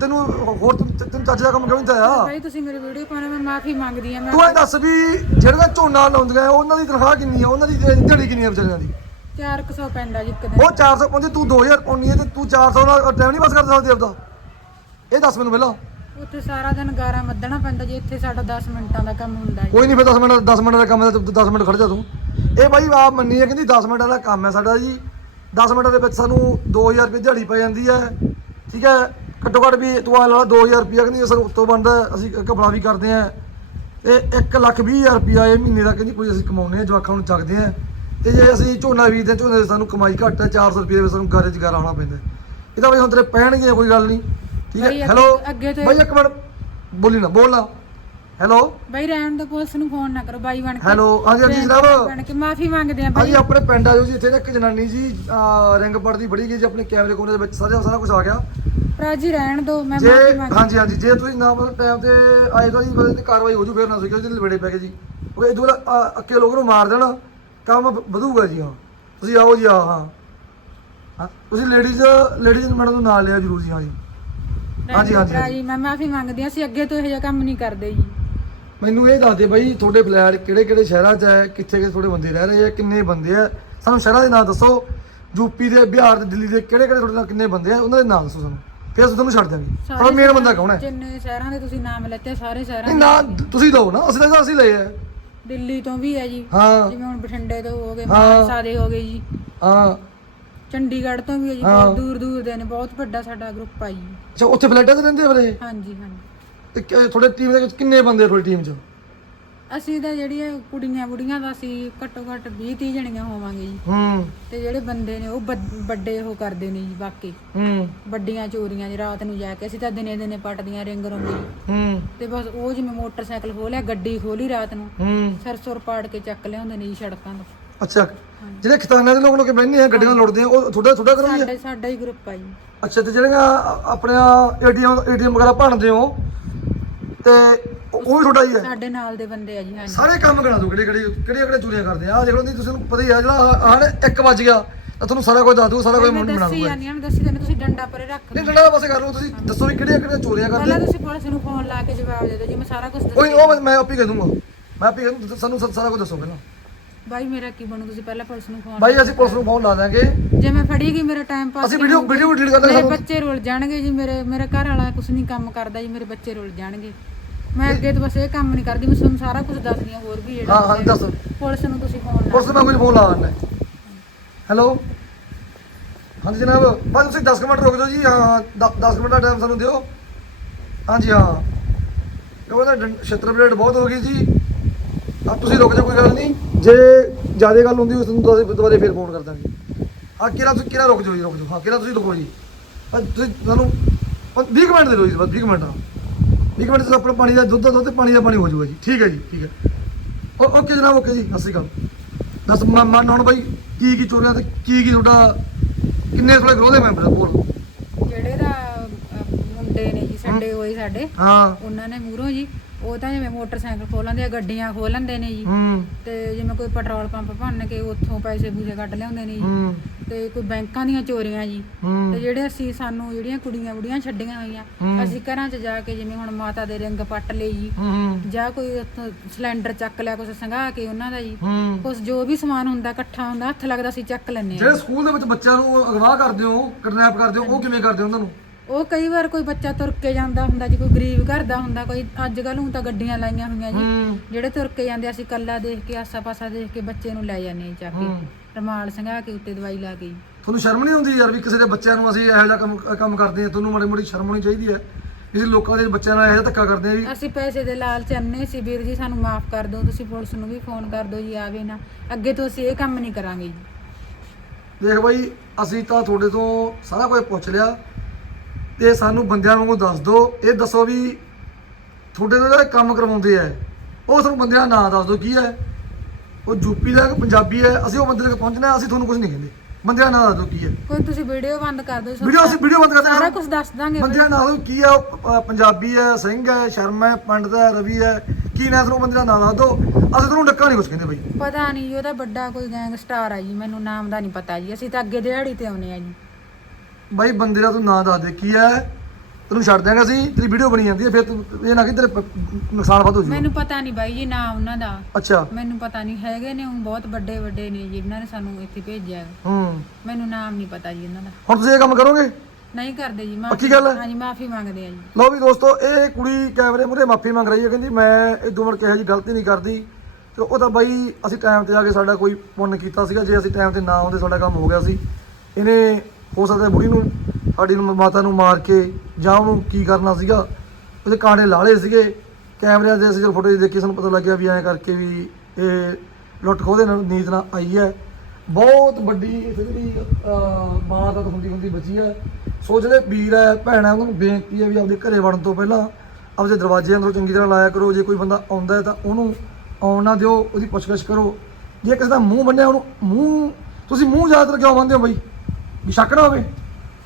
ਤੈਨੂੰ ਹੋਰ ਤੈਨੂੰ ਤੈਨੂੰ ਚੱਜ ਦਾ ਕੰਮ ਕਿਉਂ ਨਹੀਂ ਦਿਆ ਬਾਈ ਤੁਸੀਂ ਮੇਰੀ ਵੀਡੀਓ ਪਾਉਣਾ ਮੈਂ ਮਾਫੀ ਮੰਗਦੀ ਆ ਮੈਂ ਤੂੰ ਇਹ ਦੱਸ ਵੀ ਜਿਹੜਾ ਝੋਨਾ ਲਾਉਂਦੀਆਂ ਉਹਨਾਂ ਦੀ ਤਨਖਾਹ ਕਿੰਨੀ ਆ? ਉਹਨਾਂ ਦੀ ਦਿਹਾੜੀ ਕਿੰਨੀ ਆ ਵਿਚਾਰਿਆਂ ਦੀ? 400 ਪੈਂਦਾ ਜੀ ਇੱਕ ਦਿਨ। ਉਹ 400 ਪਾਉਂਦੀ ਤੂੰ 2000 ਪਾਉਣੀ ਹੈ ਤੇ ਤੂੰ 400 ਨਾਲ ਟਾਈਮ ਨਹੀਂ ਪਾਸ ਕਰ ਸਕਦੀ ਆਪਦਾ। ਇਹ ਦੱਸ ਮੈਨੂੰ ਪਹਿਲਾਂ। ਉੱਥੇ ਸਾਰਾ ਦਿਨ ਗਾਰਾ ਮੱਧਣਾ ਪੈਂਦਾ ਜੀ ਇੱਥੇ ਸਾਡਾ 10 ਮਿੰਟਾਂ ਦਾ ਕੰਮ ਹੁੰਦਾ ਜੀ। ਕੋਈ ਨਹੀਂ ਫਿਰ 10 ਮਿੰਟ 10 ਮਿੰਟ ਦਾ ਕੰਮ ਹੈ 10 ਮਿੰਟ ਖੜ ਜਾ ਤੂੰ। ਇਹ ਬਾਈ ਆਪ ਮੰਨੀ ਹੈ ਕਹਿੰਦੀ 10 ਮਿੰਟਾਂ ਦਾ ਕੰਮ ਹੈ ਸਾਡਾ ਜੀ। 10 ਮਿੰਟਾਂ ਦੇ ਵਿੱਚ ਸਾਨੂੰ 2000 ਰੁਪਏ ਦਿਹਾੜੀ ਪੈ ਜਾਂਦੀ ਹੈ। ਠੀਕ ਹੈ? ਘੱਟੋ ਘੱਟ ਵੀ ਤੂੰ ਆ ਲਾ 2000 ਰੁਪਏ ਕਹਿੰਦੀ ਸਾਨੂੰ ਉੱਤੋਂ ਬਣਦਾ ਅਸੀਂ ਕਪੜਾ ਵੀ ਕਰਦੇ ਆ ਇਹ 1 ਲੱਖ 20 ਹਜ਼ਾਰ ਰੁਪਿਆ ਇਹ ਮਹੀਨੇ ਦਾ ਕਹਿੰਦੀ ਕੋਈ ਅਸੀਂ ਕਮਾਉਂਦੇ ਆ ਜਵਾਕਾਂ ਨੂੰ ਚੱਕਦੇ ਆ ਤੇ ਜੇ ਅਸੀਂ ਝੋਨਾ ਬੀਜਦੇ ਹਾਂ, ਝੋਨੇ ਦੀ ਸਾਨੂੰ ਕਮਾਈ ਘੱਟ ਹੈ 400 ਰੁਪਏ ਵਿੱਚ ਸਾਨੂੰ ਗਾਰੇ ਚ ਗਾਰਾ ਆਉਣਾ ਪੈਂਦਾ ਇਹ ਤਾਂ ਬਈ ਹੁਣ ਤੇਰੇ ਪੈਣਗੇ ਕੋਈ ਗੱਲ ਨਹੀਂ ਠੀਕ ਹੈ। ਅੱਗੇ- ਹੈਲੋ ਅੱਗੇ ਤੋਂ- ਬਾਈ ਇੱਕ ਮਿੰਟ ਬੋਲੀ ਨਾ ਬੋਲ ਨਾ। ਹੈਲੋ ਬਾਈ ਰਹਿਣ ਦੋ ਪੁਲਿਸ ਨੂੰ ਫੋਨ ਨਾ ਕਰੋ ਬਾਈ ਬਣ ਕੇ। ਹੈਲੋ ਹਾਂਜੀ ਹਾਂਜੀ ਬਣ ਜਨਾਬ। ਕੇ ਮਾਫੀ ਮੰਗਦੇ ਆ ਹਾਂਜੀ ਬਾਈ ਆਪਣੇ ਪਿੰਡ ਆਇਓ ਜੀ ਇੱਥੇ ਨਾ ਇੱਕ ਜਨਾਨੀ ਜੀ ਅਹ, ਰਿੰਗ ਪੜਦੀ ਬੜੀ ਗਈ ਜੀ ਆਪਣੇ ਕੈਮਰੇ ਕੋਨੇ ਦੇ ਵਿੱਚ ਸਾਰਾ ਸਾਰਾ ਕੁਝ ਆ ਗਿਆ। ਭਰਾ ਜੀ ਰਹਿਣ ਦੋ ਮੈਂ ਜੇ ਮਾਫੀ ਮੰਗਦੀ ਹਾਂਜੀ ਹਾਂਜੀ ਜੇ ਤੁਸੀਂ ਨਾ ਮਤਲਬ ਟਾਈਮ ਤੇ ਆਏ ਤਾਂ ਜੀ ਮਤਲਬ ਤੇ ਕਾਰਵਾਈ ਹੋ ਜੂ ਫਿਰ ਨਾ ਸੋਚਿਓ ਜੀ ਲਵੇੜੇ ਪੈ ਗਏ ਜੀ। ਉਹ ਇਹ ਦੂਰ ਅੱਕੇ ਲੋਕ ਨੂੰ ਮਾਰ ਦੇਣਾ ਕੰਮ ਵ- ਵਧੂਗਾ ਜੀ ਹਾਂ। ਤੁਸੀਂ ਆਓ ਜੀ ਆ ਹਾਂ। ਹਾਂ, ਤੁਸੀਂ ਲੇਡੀਜ਼ ਲੇਡੀਜ਼ ਮੈਡਮ ਨੂੰ ਨਾਲ ਲਿਆ ਜਰੂਰ ਜੀ ਹਾਂ ਜੀ। ਹਾਂਜੀ, ਹਾਂਜੀ, ਭਰਾ। ਜੀ ਮੈਂ ਮਾਫੀ ਮੰਗਦੀ ਆ ਅਸੀਂ ਅੱਗੇ ਤੋਂ ਇਹੋ ਜਿਹਾ ਕੰਮ ਨਹੀਂ ਕਰਦੇ ਜੀ। ਮੈਨੂੰ ਇਹ ਦੱਸ ਦੇ ਬਾਈ ਤੁਹਾਡੇ ਫਲੈਟ ਕਿਹੜੇ ਕਿਹੜੇ ਸ਼ਹਿਰਾਂ 'ਚ ਹੈ ਕਿੱਥੇ ਕਿੱਥੇ ਤੁਹਾਡੇ ਬੰਦੇ ਰਹਿ ਰਹੇ ਆ ਕਿੰਨੇ ਬੰਦੇ ਆ? ਸਾਨੂੰ ਸ਼ਹਿਰਾਂ ਦੇ ਨਾਂ ਦੱਸੋ। ਯੂਪੀ ਦੇ ਬਿਹਾਰ ਦੇ ਦਿੱਲੀ ਦੇ ਕਿਹੜੇ ਕਿਹੜੇ ਤੁਹਾਡੇ ਨਾਲ ਕਿੰਨੇ ਬੰਦੇ ਆ? ਉਹਨਾਂ ਦੇ ਨਾਮ ਦੱਸੋ ਸਾਨੂੰ। ਫਿਰ ਅਸੀਂ ਤੁਹਾਨੂੰ ਛੱਡ ਦਾਂਗੇ ਤੁਹਾਡਾ ਮੇਨ ਬੰਦਾ ਕੌਣ ਹੈ? ਜਿੰਨੇ ਸ਼ਹਿਰਾਂ ਦੇ ਤੁਸੀਂ ਨਾਮ ਲੈਤੇ ਸਾਰੇ ਸ਼ਹਿਰਾਂ ਦੇ। ਨਾ ਤੁਸੀਂ ਦਿਓ ਨਾ ਅਸੀਂ ਤਾਂ ਅਸੀਂ ਲਏ ਆ। ਦਿੱਲੀ ਤੋਂ ਵੀ ਹੈ ਜੀ। ਹਾਂ। ਜਿਵੇਂ ਹੁਣ ਬਠਿੰਡੇ ਤੋਂ ਹੋ ਗਏ ਹਾਂ। ਮਾਨਸਾ ਦੇ ਹੋ ਗਏ ਜੀ। ਹਾਂ। ਚੰਡੀਗੜ੍ਹ ਤੋਂ ਵੀ ਹੈ ਜੀ ਹਾਂ। ਬਹੁਤ ਦੂਰ ਦੂਰ ਦੇ ਨੇ ਬਹੁਤ ਵੱਡਾ ਸਾਡਾ ਗਰੁੱਪ ਆ ਜੀ। ਅੱਛਾ ਉੱਥੇ ਫਲੈਟਾਂ 'ਚ ਰਹਿੰਦੇ ਆ ਹਾਂਜੀ ਹਾਂਜੀ। ਤੇ ਕਿ- ਤੁਹਾਡੇ ਟੀਮ ਦੇ ਵਿੱਚ ਕਿੰਨੇ ਬੰਦੇ ਆ ਤੁਹਾਡੀ ਟੀਮ 'ਚ? ਅਸੀਂ ਤਾਂ ਜਿਹੜੀਆਂ ਕੁੜੀਆਂ ਬੁੜੀਆਂ ਦਾ ਅਸੀਂ ਘੱਟੋ ਘੱਟ 20 30 ਜਣੀਆਂ ਹੋਵਾਂਗੇ ਜੀ। ਹੂੰ। ਤੇ ਜਿਹੜੇ ਬੰਦੇ ਨੇ ਉਹ ਵੱਡ- ਵੱਡੇ ਉਹ ਕਰਦੇ ਨੇ ਜੀ ਬਾਕੀ। ਹੂੰ। ਵੱਡੀਆਂ ਚੋਰੀਆਂ ਜੀ ਰਾਤ ਨੂੰ ਜਾ ਕੇ ਅਸੀਂ ਤਾਂ ਦਿਨੇ ਦਿਨੇ ਪਟਦੀਆਂ ਰਿੰਗ ਰੋਂਗੇ ਹੂੰ। ਤੇ ਬਸ ਉਹ ਜਿਵੇਂ ਮੋਟਰਸਾਈਕਲ ਖੋਲਿਆ ਗੱਡੀ ਖੋਲੀ ਰਾਤ ਨੂੰ। ਹੂੰ। ਸਰਸੁਰ ਪਾੜ ਕੇ ਚੱਕ ਲਿਆਉਂਦੇ ਨੇ ਜੀ ਸੜਕਾਂ ਤੋਂ। ਅੱਛਾ ਜਿਹੜੇ ਖਤਾਨਾਂ ਦੇ ਲੋਕ ਲੋਕ ਬੈਠੇ ਆ ਗੱਡੀਆਂ ਲੁੱਟਦੇ ਆ ਉਹ ਤੁਹਾਡਾ ਤੁਹਾਡਾ ਕਰੋ ਜੀ ਸਾਡਾ ਸਾਡਾ ਹੀ ਗਰੁੱਪ ਆ ਜੀ। ਅੱਛਾ ਤੇ ਜਿਹੜੀਆਂ ਆਪਣੇ ਏਟੀਐਮ ਏਟੀਐਮ ਵਗੈਰਾ ਭੰਨਦੇ ਹੋ ਤੇ ਉਹ ਵੀ ਤੁਹਾਡਾ ਹੀ ਹੈ? ਸਾਡੇ ਨਾਲ ਦੇ ਬੰਦੇ ਆ ਜੀ ਹਾਂਜੀ। ਸਾਰੇ ਕੰਮ ਕਰਾ ਦੋ ਕਿਹੜੇ ਕਿਹੜੇ ਕਿਹੜੇ ਕਿਹੜੇ ਚੋਰੀਆਂ ਕਰਦੇ ਆ। ਆਹ ਦੇਖ ਲਓ ਨਹੀਂ ਤੁਸੀਂ ਨੂੰ ਪਤਾ ਹੀ ਆ ਜਿਹੜਾ ਆਹ 1 ਵਜ ਗਿਆ ਤਾਂ ਤੁਹਾਨੂੰ ਸਾਰਾ ਕੁਝ ਦੱਸ ਦੂ ਸਾਰਾ ਕੁਝ ਮੈਂ ਮੁੰਡ ਬਣਾ ਦੱਸੀ ਦੂਗਾ ਜਾਂਦੀ ਹਾਂ ਦੱਸੀ ਜਾਂਦੀ ਤੁਸੀਂ ਡੰਡਾ ਪਰੇ ਰੱਖ ਲਓ। ਨਹੀਂ ਡੰਡਾ ਪਾਸੇ ਕਰ ਲਓ ਤੁਸੀਂ ਦੱਸੋ ਵੀ ਕਿਹੜੀਆਂ ਕਿਹੜੀਆਂ ਚੋਰੀਆਂ ਕਰਦੇ ਪਹਿਲਾਂ ਤੁਸੀਂ ਪੁਲਿਸ ਨੂੰ ਫੋਨ ਲਾ ਕੇ ਜਵਾਬ ਦੇ ਦਿਓ ਜੀ ਮੈਂ ਸਾਰਾ ਕੁਝ ਕੋਈ ਨੀ, ਉਹ ਮੈਂ- ਮੈਂ ਆਪੀ ਕਹਿ ਦੂੰਗਾ। ਮੈਂ ਆਪੀ ਕਹਿ ਦੂੰ ਸਾਨੂੰ ਸਾਰਾ ਕੁਝ ਦੱਸੋ ਪਹਿਲਾਂ। ਬਾਈ ਮੇਰਾ ਕੀ ਬਣੂ? ਤੁਸੀਂ ਪਹਿਲਾਂ ਪੁਲਿਸ ਨੂੰ ਫੋਨ ਬਾਈ ਅਸੀਂ ਪੁਲਿਸ ਨੂੰ ਫੋਨ ਲਾ ਦਾਂਗੇ ਜੇ ਮੈਂ ਫੜੀ ਗਈ ਮੇਰਾ ਟਾਈਮ ਪਾਸ ਅਸੀਂ ਵੀਡੀਓ ਵੀਡੀਓ ਡਿਲੀਟ ਕਰ ਦਾਂਗੇ ਮੇਰੇ ਬੱਚੇ ਰੁੱਲ ਜਾਣਗੇ ਜੀ ਮੇਰੇ ਮੇਰੇ ਘਰ ਵਾਲਾ ਕੁਝ ਨਹੀਂ ਕੰਮ ਕਰਦਾ ਜੀ ਮੇਰੇ ਬੱਚੇ ਰੁੱਲ ਜਾਣਗੇ। ਮੈਂ ਅੱਗੇ ਤੋਂ ਬਸ ਇਹ ਕੰਮ ਨਹੀਂ ਕਰਦੀ ਮੈਂ ਤੁਹਾਨੂੰ ਸਾਰਾ ਕੁਝ ਦੱਸਦੀ ਹਾਂ ਹੋਰ ਵੀ ਹਾਂ ਹਾਂ ਦੱਸ। ਪੁਲਿਸ ਨੂੰ ਤੁਸੀਂ ਫੋਨ ਲਾ ਪੁਲਿਸ ਨੂੰ ਮੈਂ ਕੋਈ ਫੋਨ ਲਾ ਦਿੰਦਾ। ਹੈਲੋ ਹਾਂਜੀ ਜਨਾਬ ਬਸ ਤੁਸੀਂ 10 ਮਿੰਟ ਰੁਕ ਜਾਓ ਜੀ। ਹਾਂ 10 ਮਿੰਟ ਦਾ ਟਾਈਮ ਸਾਨੂੰ ਦਿਓ। ਹਾਂਜੀ ਹਾਂ। ਕਿਉਂਕਿ ਛਤਰ ਬਲੇਡ ਬਹੁਤ ਹੋ ਗਈ ਜੀ। ਆ ਤੁਸੀਂ ਰੁਕ ਜਾਓ ਕੋਈ ਗੱਲ ਨਹੀਂ। ਜੇ ਜ਼ਿਆਦਾ ਗੱਲ ਹੁੰਦੀ ਉਸ ਨੂੰ ਤੁਸੀਂ ਦੁਬਾਰੇ ਫੇਰ ਫੋਨ ਕਰ ਦਾਂਗੇ। ਹਾਂ ਕਿਰਾ ਤੁਸੀਂ ਕਿਰਾ ਰੁਕ ਜਾਓ ਜੀ ਰੁਕ ਜਾਓ। ਹਾਂ ਕਿਰਾ ਤੁਸੀਂ ਰੁਕੋ ਜੀ। ਬਸ ਤੁਸੀਂ ਸਾਨੂੰ 20 ਮਿੰਟ ਦੇ ਦਿਓ ਜੀ ਬਸ 20 ਮਿੰਟ 20 ਮਿੰਟ 'ਚ ਆਪਣਾ ਪਾਣੀ ਦਾ ਦੁੱਧ ਦਾ ਦੁੱਧ ਤੇ ਪਾਣੀ ਦਾ ਪਾਣੀ ਹੋ ਜਾਊਗਾ ਜੀ। ਠੀਕ ਹੈ ਜੀ ਠੀਕ ਹੈ। ਓਕੇ ਜਨਾਬ ਓਕੇ ਜੀ ਸਤਿ ਸ਼੍ਰੀ ਅਕਾਲ। ਦੱਸ ਮਨ ਹੁਣ ਬਾਈ ਕੀ ਕੀ ਚੋਰੀਆਂ ਤੇ ਕੀ ਕੀ ਤੁਹਾਡਾ ਕਿੰਨੇ ਤੁਹਾਡੇ ਗਰੋਹ ਦੇ ਮੈਂਬਰ ਬੋਲ। ਜਿਹੜੇ ਦਾ ਮੁੰਡੇ ਨੇ ਜੀ ਸਾਡੇ ਹੋਏ ਸਾਡੇ। ਹਾਂ। ਉਹਨਾਂ ਨੇ ਮੂਹਰੋਂ ਜੀ ਉਹ ਤਾਂ ਜਿਵੇਂ ਮੋਟਰਸਾਈਕਲ ਖੋਲ ਲੈਂਦੇ ਆ ਗੱਡੀਆਂ ਖੋਲ ਲੈਂਦੇ ਨੇ ਜੀ। ਹੂੰ। ਤੇ ਜਿਵੇਂ ਕੋਈ ਪੈਟਰੋਲ ਪੰਪ ਭੰਨ ਕੇ ਉੱਥੋਂ ਪੈਸੇ ਪੂਸੇ ਕੱਢ ਲਿਆਉਂਦੇ ਨੇ ਜੀ। ਹੂੰ। ਤੇ ਕੋਈ ਬੈਂਕਾਂ ਦੀਆਂ ਚੋਰੀਆਂ ਜੀ। ਤੇ ਜਿਹੜੇ ਅਸੀਂ ਸਾਨੂੰ ਜਿਹੜੀਆਂ ਕੁੜੀਆਂ ਬੁੜੀਆਂ ਛੱਡੀਆਂ ਹੋਈਆਂ। ਅਸੀਂ ਘਰਾਂ 'ਚ ਜਾ ਕੇ ਜਿਵੇਂ ਹੁਣ ਮਾਤਾ ਦੇ ਰਿੰਗ ਪੱਟ ਲਈ ਜੀ। ਹੂੰ ਜਾਂ ਕੋਈ ਉੱਥੋਂ ਸਿਲੰਡਰ ਚੱਕ ਲਿਆ ਕੁਛ ਸੰਘਾ ਕੇ ਉਹਨਾਂ ਦਾ ਜੀ। ਹੂੰ। ਕੁਛ ਜੋ ਵੀ ਸਮਾਨ ਹੁੰਦਾ ਇਕੱਠਾ ਹੁੰਦਾ ਹੱਥ ਲੱਗਦਾ ਅਸੀਂ ਚੱਕ ਲੈਂਦੇ ਆ ਜਿਹੜੇ ਸਕੂਲ ਦੇ ਵਿੱਚ ਬੱਚਿਆਂ ਨੂੰ ਅਗਵਾ ਕਰਦੇ ਹੋ ਕਿਡਨੈਪ ਕਰਦੇ ਹੋ ਉਹ ਕਿਵੇਂ ਕਰਦੇ ਹੋ ਉਹਨਾਂ ਨੂੰ? ਉਹ ਕਈ ਵਾਰ ਕੋਈ ਬੱਚਾ ਤੁਰ ਕੇ ਜਾਂਦਾ ਹੁੰਦਾ ਜੀ ਕੋਈ ਗਰੀਬ ਘਰ ਦਾ ਹੁੰਦਾ ਕੋਈ ਅੱਜ ਕੱਲ੍ਹ ਨੂੰ ਤਾਂ ਗੱਡੀਆਂ ਲਾਈਆਂ ਹੋਈਆਂ ਜੀ। ਹੂੰ। ਜਿਹੜੇ ਤੁਰ ਕੇ ਜਾਂਦੇ ਅਸੀਂ ਕੱਲਾ ਦੇਖ ਕੇ ਆਸਾ ਪਾਸਾ ਦੇਖ ਕੇ ਬੱਚੇ ਨੂੰ ਲੈ ਜਾਂਦੇ ਹਾਂ ਚੱਕ ਕੇ। ਰਮਾਲ ਸੰਘਾ ਕੇ ਉੱਤੇ ਦਵਾਈ ਲਾ ਕੇ ਜੀ। ਤੁਹਾਨੂੰ ਸ਼ਰਮ ਨਹੀਂ ਆਉਂਦੀ ਯਾਰ ਵੀ ਕਿਸੇ ਦੇ ਬੱਚਿਆਂ ਨੂੰ ਅਸੀਂ ਇਹੋ ਜਿਹਾ ਕੰਮ ਕੰਮ ਕਰਦੇ ਹਾਂ? ਤੁਹਾਨੂੰ ਮਾੜੀ ਮੋਟੀ ਸ਼ਰਮ ਹੋਣੀ ਚਾਹੀਦੀ ਹੈ? ਕਿਸੇ ਲੋਕਾਂ ਦੇ ਬੱਚਿਆਂ ਨਾਲ ਇਹੋ ਜਿਹਾ ਧੱਕਾ ਕਰਦੇ ਆ ਵੀ ਅਸੀਂ ਪੈਸੇ ਦੇ ਲਾਲਚ ਅੰਨੇ ਸੀ ਵੀਰ ਜੀ ਸਾਨੂੰ ਮਾਫ ਕਰ ਦਿਓ ਤੁਸੀਂ ਪੁਲਿਸ ਨੂੰ ਵੀ ਫੋਨ ਕਰ ਦਿਓ ਜੀ ਆਵੇ ਨਾ। ਅੱਗੇ ਤੋਂ ਅਸੀਂ ਇਹ ਕੰਮ ਨਹੀਂ ਕਰਾਂਗੇ ਜੀ। ਦੇਖ ਬਾਈ ਅਸੀਂ ਤਾਂ ਤੁਹਾਡੇ ਤੋਂ ਸਾਰਾ ਕੁਝ ਪੁੱਛ ਲਿਆ। ਤੇ ਸਾਨੂੰ ਬੰਦਿਆਂ ਵਾਂਗੂ ਦੱਸ ਦਿਓ ਇਹ ਦੱਸੋ ਵੀ ਤੁਹਾਡੇ ਤੋਂ ਜਿਹੜੇ ਕੰਮ ਕਰਵਾਉਂਦੇ ਆ ਉਹ ਸਾਨੂੰ ਬੰਦਿਆਂ ਦਾ ਨਾਂ ਦੱਸ ਦਿਓ ਕੀ ਹੈ ਉਹ ਯੂਪੀ ਦਾ ਕਿ ਪੰਜਾਬੀ ਹੈ ਅਸੀਂ ਉਹ ਬੰਦੇ ਤੱਕ ਪਹੁੰਚਣਾ ਹੈ, ਅਸੀਂ ਤੁਹਾਨੂੰ ਕੁਝ ਨਹੀਂ ਕਹਿੰਦੇ। ਬੰਦਿਆਂ ਦਾ ਨਾਂ ਦੱਸ ਦਿਓ ਕੀ ਹੈ ਕੋਈ ਤੁਸੀਂ ਵੀਡੀਓ ਬੰਦ ਕਰ ਦਿਓ ਵੀਡੀਓ ਅਸੀਂ ਵੀਡੀਓ ਬੰਦ ਕਰਦੇ ਸਾਰਾ ਕੁਝ ਦੱਸ ਦਾਂਗੇ ਬੰਦਿਆਂ ਦਾ ਨਾਂ ਦੱਸੋ ਕੀ ਹੈ ਉਹ, ਪੰਜਾਬੀ ਹੈ ਸਿੰਘ ਹੈ ਸ਼ਰਮਾ ਹੈ ਪੰਡਤ ਹੈ ਰਵੀ ਹੈ ਕੀ ਨਾਂ ਤੁਹਾਨੂੰ ਬੰਦਿਆਂ ਦਾ ਨਾਂ ਦੱਸ ਦਿਓ? ਅਸੀਂ ਤੁਹਾਨੂੰ ਡੱਕਾ ਨਹੀਂ ਕੁਝ ਕਹਿੰਦੇ ਬਾਈ। ਪਤਾ ਨਹੀਂ ਉਹਦਾ ਵੱਡਾ ਕੋਈ ਗੈਂਗਸਟਰ ਆ ਜੀ ਮੈਨੂੰ ਨਾਮ ਦਾ ਨਹੀਂ ਪਤਾ ਜੀ ਅਸੀਂ ਤਾਂ ਅੱਗੇ ਦਿਹਾੜੀ ਤੇ ਆਉਨੇ ਆ ਜੀ। ਬਾਈ ਬੰਦੇ ਦਾ ਤੂੰ ਨਾਂ ਦੱਸ ਦੇ ਕੀ ਹੈ? ਤੈਨੂੰ ਛੱਡ ਦਿਆਂਗੇ ਅਸੀਂ ਤੇਰੀ ਵੀਡੀਓ ਬਣੀ ਜਾਂਦੀ ਹੈ ਫਿਰ ਤੂੰ ਇਹ ਨਾ ਕਿ ਤੇਰੇ ਪ- ਨੁਕਸਾਨ ਵੱਧ ਹੋ ਜੂ ਮੈਨੂੰ ਪਤਾ ਨਹੀਂ ਬਾਈ ਜੀ ਨਾਮ ਉਹਨਾਂ ਦਾ। ਅੱਛਾ। ਮੈਨੂੰ ਪਤਾ ਨਹੀਂ ਹੈਗੇ ਨੇ ਉਹ ਬਹੁਤ ਵੱਡੇ ਵੱਡੇ ਨੇ ਜੀ ਜਿਨ੍ਹਾਂ ਨੇ ਸਾਨੂੰ ਇੱਥੇ ਭੇਜਿਆ ਹੈ। ਹੂੰ। ਮੈਨੂੰ ਨਾਮ ਨਹੀਂ ਪਤਾ ਜੀ ਉਹਨਾਂ ਦਾ। ਹੁਣ ਤੁਸੀਂ ਇਹ ਕੰਮ ਕਰੋਗੇ? ਨਹੀਂ ਕਰਦੇ ਜੀ ਪੱਕੀ ਗੱਲ ਹੈ? ਹਾਂਜੀ ਮਾਫੀ ਮੰਗਦੇ ਆ ਜੀ। ਲਓ ਵੀ ਦੋਸਤੋ ਇਹ ਕੁੜੀ ਕੈਮਰੇ ਮੂਹਰੇ ਮਾਫੀ ਮੰਗ ਰਹੀ ਹੈ ਕਹਿੰਦੀ ਮੈਂ ਇਦੋਂ ਮੁੜ ਕਿਹਾ ਜੀ ਗਲਤੀ ਨਹੀਂ ਕਰਦੀ। ਤੇ ਉਹ ਤਾਂ ਬਾਈ ਅਸੀਂ ਟਾਈਮ ਤੇ ਆ ਕੇ ਸਾਡਾ ਕੋਈ ਪੁੰਨ ਕੀਤਾ ਸੀਗਾ ਜੇ ਅਸੀਂ ਟਾਈਮ ਤੇ ਨਾ ਆਉਂਦੇ ਸਾਡਾ ਕੰਮ ਹੋ ਗਿਆ ਸੀ। ਇਹਨੇ ਹੋ ਸਕਦਾ ਬੁੜੀ ਨੂੰ, ਸਾਡੀ ਨੂੰ ਮਾਤਾ ਨੂੰ ਮਾਰ ਕੇ ਜਾਂ ਉਹਨੂੰ ਕੀ ਕਰਨਾ ਸੀਗਾ। ਉਹਦੇ ਕਾਂਡੇ ਲਾਲੇ ਸੀਗੇ, ਕੈਮਰਿਆਂ ਦੇ ਅਸੀਂ ਜਦੋਂ ਫੁਟੇਜ ਦੇਖੀ, ਸਾਨੂੰ ਪਤਾ ਲੱਗਿਆ ਵੀ ਐਂ ਕਰਕੇ ਵੀ ਇਹ ਲੁੱਟ ਖੋਹ ਦੇ ਨਾਲ ਨੀਤ ਨਾਲ ਆਈ ਹੈ। ਬਹੁਤ ਵੱਡੀ ਇੱਥੇ ਜਿਹੜੀ ਮਾਂ ਦਾ ਹੁੰਦੀ ਹੁੰਦੀ ਬਚੀ ਹੈ। ਸੋ ਜਿਹੜੇ ਵੀਰ ਹੈ, ਭੈਣ ਹੈ ਉਹਨਾਂ ਨੂੰ ਬੇਨਤੀ ਹੈ ਵੀ ਆਪਦੇ ਘਰੇ ਵੜਨ ਤੋਂ ਪਹਿਲਾਂ ਆਪਦੇ ਦਰਵਾਜ਼ੇ ਅੰਦਰੋਂ ਚੰਗੀ ਤਰ੍ਹਾਂ ਲਾਇਆ ਕਰੋ। ਜੇ ਕੋਈ ਬੰਦਾ ਆਉਂਦਾ ਹੈ ਤਾਂ ਉਹਨੂੰ ਆਉਣ ਨਾ ਦਿਓ, ਉਹਦੀ ਪੁੱਛਗਿੱਛ ਕਰੋ। ਜੇ ਕਿਸੇ ਦਾ ਮੂੰਹ ਬੰਨਿਆ, ਉਹਨੂੰ ਮੂੰਹ, ਤੁਸੀਂ ਮੂੰਹ ਜ਼ਿਆਦਾਤਰ ਕਿਉਂ ਬੰਨ੍ਹਦੇ ਹੋ ਬਈ? ਵੀ ਸ਼ੱਕ ਨਾ ਹੋਵੇ?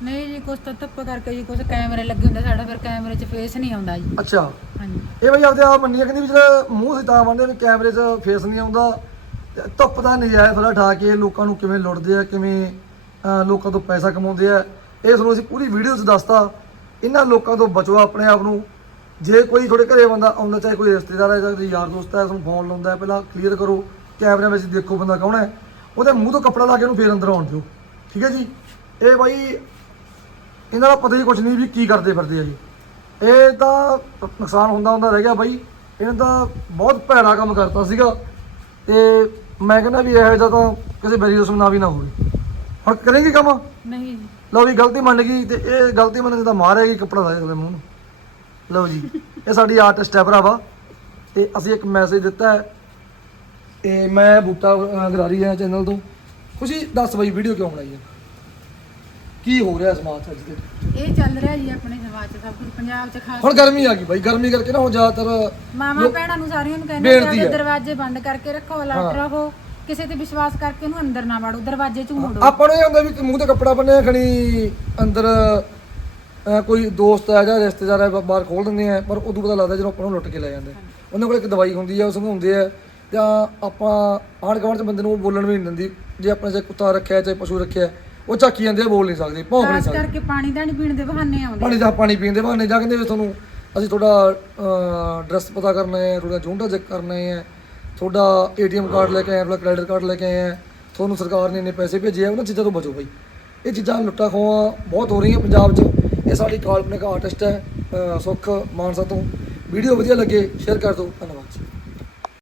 ਨਹੀਂ ਜੀ ਕੁਛ ਤਾਂ ਧੁੱਪ ਕਰਕੇ ਜੀ ਕੁਛ ਕੈਮਰੇ ਲੱਗੇ ਹੁੰਦੇ ਸਾਡਾ ਫਿਰ ਕੈਮਰੇ 'ਚ ਫੇਸ ਨਹੀਂ ਆਉਂਦਾ ਜੀ। ਅੱਛਾ। ਹਾਂਜੀ। ਇਹ ਬਈ ਆਪਦੇ ਆਪ ਮੰਨੀ ਕਹਿੰਦੀ ਵੀ ਜਿਹੜਾ ਮੂੰਹ ਸੀ ਤਾਂ ਬੰਨ੍ਹਦੇ ਵੀ ਕੈਮਰੇ 'ਚ ਫੇਸ ਨਹੀਂ ਆਉਂਦਾ। ਤੇ ਧੁੱਪ ਦਾ ਨਜਾਇਜ਼ ਥੋੜਾ ਠਾ ਕੇ ਲੋਕਾਂ ਨੂੰ ਕਿਵੇਂ ਲੁੱਟਦੇ ਆ ਕਿਵੇਂ ਅਹ, ਲੋਕਾਂ ਤੋਂ ਪੈਸਾ ਕਮਾਉਂਦੇ ਆ। ਇਹ ਤੁਹਾਨੂੰ ਅਸੀਂ ਪੂਰੀ ਵੀਡੀਓ 'ਚ ਦੱਸਤਾ। ਇਹਨਾਂ ਲੋਕਾਂ ਤੋਂ ਬਚੋ ਆਪਣੇ ਆਪ ਨੂੰ। ਜੇ ਕੋਈ ਤੁਹਾਡੇ ਘਰੇ ਬੰਦਾ ਆਉਂਦਾ ਚਾਹੇ ਕੋਈ ਰਿਸ਼ਤੇਦਾਰ ਹੈ ਜਾਂ ਕੋਈ ਯਾਰ ਦੋਸਤ ਹੈ ਤੁਹਾਨੂੰ ਫੋਨ ਲਾਉਂਦਾ ਹੈ ਪਹਿਲਾਂ ਕਲੀਅਰ ਕਰੋ। ਕੈਮਰਿਆਂ ਵਿੱਚ ਦੇਖੋ ਬੰਦਾ ਕੌਣ ਹੈ। ਉਹਦੇ ਮੂੰਹ ਤੋਂ ਕੱਪੜਾ ਲਾ ਕੇ ਉਹਨੂੰ ਫੇਰ ਅੰਦਰ ਆਉਣ ਦਿਓ। ਠੀਕ ਹੈ ਜੀ? ਇਹ ਬਾਈ ਇਹਨਾਂ ਦਾ ਪਤਾ ਹੀ ਕੁਝ ਨਹੀਂ ਵੀ ਕੀ ਕਰਦੇ ਫਿਰਦੇ ਆ ਜੀ। ਇਹ ਤਾਂ ਨੁਕਸਾਨ ਹੁੰਦਾ ਹੁੰਦਾ ਰਹਿ ਗਿਆ ਬਾਈ। ਇਹਨਾਂ ਦਾ ਬਹੁਤ ਭੈੜਾ ਕੰਮ ਕਰਤਾ ਸੀਗਾ। ਤੇ ਮੈਂ ਕਹਿੰਦਾ ਵੀ ਇਹੋ ਜਿਹਾ ਤਾਂ ਕਿਸੇ ਬੈਰੀ ਦੁਸ਼ਮਣ ਨਾਲ ਵੀ ਨਾ ਹੋਵੇ। ਹੁਣ ਕਰੇਂਗੇ ਕੰਮ? ਨਹੀਂ। ਜੀ ਲਓ ਵੀ ਗਲਤੀ ਮੰਨ ਗਈ ਤੇ ਇਹ ਗਲਤੀ ਮੰਨਣ ਦੀ ਤਾਂ ਮਾਰ ਹੈਗੀ ਕੱਪੜਾ ਲਾ ਅਗਲੇ ਮੂੰਹ ਨੂੰ। ਲਓ ਜੀ ਇਹ ਸਾਡੀ ਆਰਟਿਸਟ ਹੈ ਭਰਾਵਾ। ਤੇ ਅਸੀਂ ਇੱਕ ਮੈਸੇਜ ਦਿੱਤਾ ਹੈ। ਤੇ ਮੈਂ ਬੂਟਾ ਗਰਾਰੀ ਹੈ ਚੈਨਲ ਤੋਂ। ਖੁਸ਼ੀ ਦੱਸ ਬਈ ਵੀਡੀਓ ਕਿਉਂ ਬਣਾਈ ਹੈ? ਕੀ ਹੋ ਰਿਹਾ ਸਮਾਜ ਅੱਜ ਦੇ? ਇਹ ਚੱਲ ਰਿਹਾ ਜੀ ਆਪਣੇ ਸਮਾਜ 'ਚ ਸਭ ਕੁਝ ਪੰਜਾਬ 'ਚ ਖਾਸ ਹੁਣ ਗਰਮੀ ਆ ਗਈ ਬਾਈ ਗਰਮੀ ਕਰਕੇ ਨਾ ਹੁਣ ਜ਼ਿਆਦਾਤਰ ਮਾਮਾ ਭੈਣਾਂ ਨੂੰ ਸਾਰਿਆਂ ਨੂੰ ਕਹਿੰਦੇ ਬੇਨਤੀ ਕਿ ਹੈ। ਦਰਵਾਜ਼ੇ ਬੰਦ ਕਰਕੇ ਰੱਖੋ ਅਲਰਟ ਰਹੋ ਕਿਸੇ ਤੇ ਵਿਸ਼ਵਾਸ ਕਰਕੇ ਉਹਨੂੰ ਅੰਦਰ ਨਾ ਵੜੋ ਦਰਵਾਜ਼ੇ 'ਚ ਮੋੜੋ। ਆਪਾਂ ਨੂੰ ਇਹ ਹੁੰਦਾ ਵੀ ਮੂੰਹ ਤੇ ਕੱਪੜਾ ਬੰਨਿਆ ਖਣੀ ਅੰਦਰ ਅਹ, ਕੋਈ ਦੋਸਤ ਹੈ ਜਾਂ ਰਿਸ਼ਤੇਦਾਰ ਬ- ਬਾਹਰ ਖੋਲ ਦਿੰਦੇ ਆ ਪਰ ਉਦੋਂ ਪਤਾ ਲੱਗਦਾ ਜਦੋਂ ਆਪਾਂ ਨੂੰ ਲੁੱਟ ਕੇ ਲੈ ਜਾਂਦੇ ਉਹਨਾਂ ਕੋਲ ਇੱਕ ਦਵਾਈ ਹੁੰਦੀ ਆ ਉਹ ਸਮਝਾਉਂਦੇ ਆ ਜਾਂ ਆਪਾਂ ਆਂਢ ਗੁਆਂਢ ਚ ਬੰਦੇ ਨੂੰ ਉਹ ਬੋਲਣ ਵੀ ਨਹੀਂ ਦਿੰਦੀ ਜੇ ਆਪਣੇ ਚਾਹੇ ਕੁੱਤਾ ਰੱਖਿਆ ਚਾਹੇ ਪਸ਼ੂ ਰੱਖਿਆ ਉਹ ਝਾਕੀ ਜਾਂਦੇ ਆ ਬੋਲ ਨਹੀਂ ਸਕਦੇ ਭੌਂਕ ਨਹੀਂ ਖਾਸ ਸਕਦੇ। ਕਰਕੇ ਪਾਣੀ ਦਾ ਨਹੀਂ ਪੀਣ ਦੇ ਬਹਾਨੇ ਆਉਂਦੇ। ਪਾਣੀ ਦਾ ਪਾਣੀ ਪੀਣ ਦੇ ਬਹਾਨੇ ਜਾ ਕਹਿੰਦੇ ਵੀ ਤੁਹਾਨੂੰ ਅਸੀਂ ਤੁਹਾਡਾ ਐਡਰੈਸ ਪਤਾ ਕਰਨਾ ਹੈ ਤੁਹਾਡਾ ਜੁੰਡਾ ਚੈੱਕ ਕਰਨਾ ਹੈ ਤੁਹਾਡਾ ਏਟੀਐਮ ਕਾਰਡ ਲੈ ਕੇ ਆਏ ਤੁਹਾਡਾ ਕ੍ਰੈਡਿਟ ਕਾਰਡ ਲੈ ਕੇ ਆਏ ਆ ਤੁਹਾਨੂੰ ਸਰਕਾਰ ਨੇ ਇੰਨੇ ਪੈਸੇ ਭੇਜੇ ਆ ਉਹਨਾਂ ਚੀਜ਼ਾਂ ਤੋਂ ਬਚੋ ਬਈ। ਇਹ ਚੀਜ਼ਾਂ ਲੁੱਟਾਂ ਖੋਹਾਂ ਬਹੁਤ ਹੋ ਰਹੀਆਂ ਪੰਜਾਬ 'ਚ। ਇਹ ਸਾਡੀ ਕਾਲਪਨਿਕ ਆਰਟਿਸਟ ਹੈ ਅਹ ਸੁੱਖ ਮਾਨਸਾ ਤੋਂ। ਵੀਡੀਓ ਵਧੀਆ ਲੱਗੇ ਸ਼ੇਅਰ ਕਰ ਦਿਓ ਧੰਨਵਾਦ।